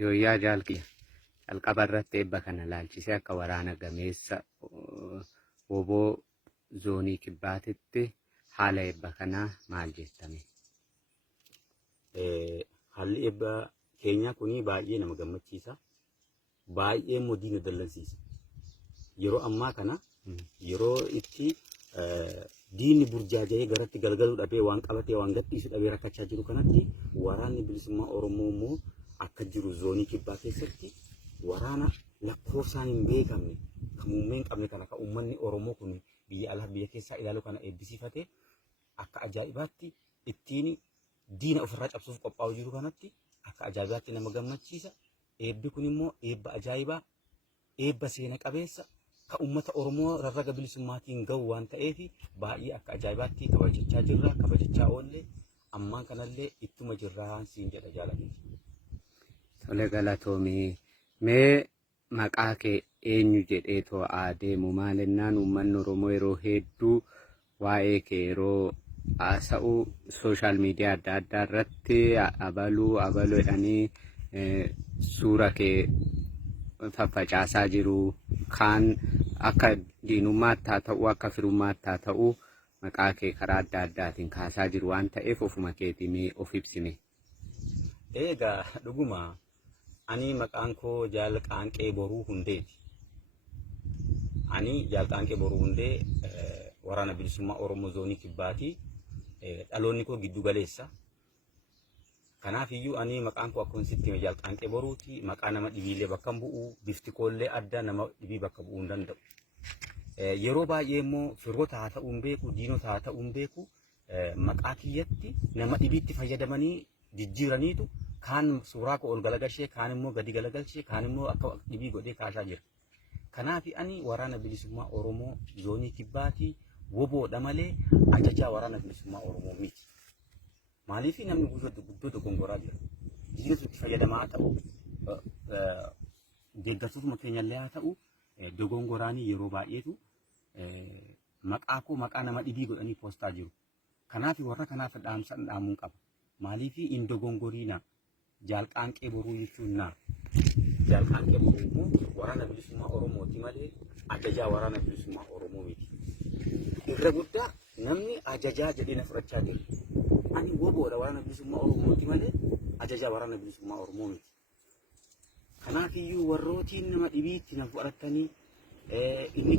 Yooyyaa jaalqiya jalqaba irratti eebba kana laalchisee akka waraana gameessa oboo zoonii kibbaatitti haala eebba kanaa maal jettame? Haalli eebba keenyaa kuni baay'ee nama gammachiisa. Baay'ee immoo diina dallansiisa. Yeroo ammaa kana yeroo itti diinni burjaaja'ee garatti galgaluu dhabee waan qabatee waan gadhiisu dhabee rakkachaa jiru kanatti waraanni bilisummaa Oromoo immoo akka jiru zoonii kibbaa keessatti waraana lakkoofsaan hin beekamne kan muummee hin qabne kana kan uummanni Oromoo kun biyya alaa biyya keessaa ilaalu kana eebbisiifatee akka ajaa'ibaatti ittiin diina ofirraa cabsuuf qophaa'u jiru kanatti akka ajaa'ibaatti nama gammachiisa. Eebbi kun immoo eebba ajaa'ibaa, eebba seena qabeessa kan uummata Oromoo rarraga bilisummaatiin gahu waan ta'eef baay'ee akka ajaa'ibaatti kabajachaa jirra, kabajachaa oollee ammaan kanallee ittuma jirraa siin jedha jaalatanii. Tole galatoomii. Mee maqaa kee eenyu jedhee too adeemu maalinnaan uummanni Oromoo yeroo hedduu waa'ee kee yeroo haasa'u sooshaal miidiyaa adda addaa irratti abaluu jedhanii suura kee faffacaasaa jiru. Kaan akka diinummaatti haa ta'u akka firummaatti haa ta'u maqaa kee karaa adda addaatiin kaasaa jiru waan ta'eef ofuma keetii mee of ibsime. Egaa dhuguma ani maqaan koo Jaalqaanqee Boruu Hundeeti. Ani Jaalqaanqee Boruu Hundee waraana bilisummaa Oromoo zoonii kibbaati. Dhaloonni koo giddu galeessa. Kanaaf iyyuu ani maqaan koo akkuma sitti Jaalqaanqee Boruuti. Maqaa nama dhibiilee bakka bu'u, bifti koollee adda nama dhibii bakka bu'uu hin danda'u. Yeroo baay'ee immoo firoota haa ta'uu hin beeku, diinota haa ta'uu hin beeku, maqaa kiyyatti nama dhibiitti fayyadamanii jijjiiraniitu kaan suuraa koo ol galagalchee, kaan immoo gadi galagalchee, kaan immoo akka dhibii godhee kaasaa jira. Kanaaf ani waraana bilisummaa Oromoo zoonii kibbaati. Woboodha malee ajajaa waraana bilisummaa Oromoo miti. Maaliif namni guddoo dogongoraa jira. Diinota itti fayyadamaa ta'u, deeggartootuma keenyallee haa ta'u, dogongoraanii yeroo baay'eetu maqaa koo maqaa nama dhibii godhanii poostaa jiru. Kanaaf warra kanaaf dhaamsan dhaamuun qaba. Maaliif hin dogongoriina? Jaalqaanqee Boruu jechuun naa. Jaalqaanqee Boruu immoo waraana bilisummaa Oromooti malee ajajaa waraana bilisummaa Oromoo miti. Irra guddaa namni ajajaa jedhee na fudhachaa jira. Ani woboodha waraana bilisummaa Oromooti malee ajajaa waraana bilisummaa Oromoo miti. Kanaaf iyyuu warrootiin nama dhibiitti na fudhatanii inni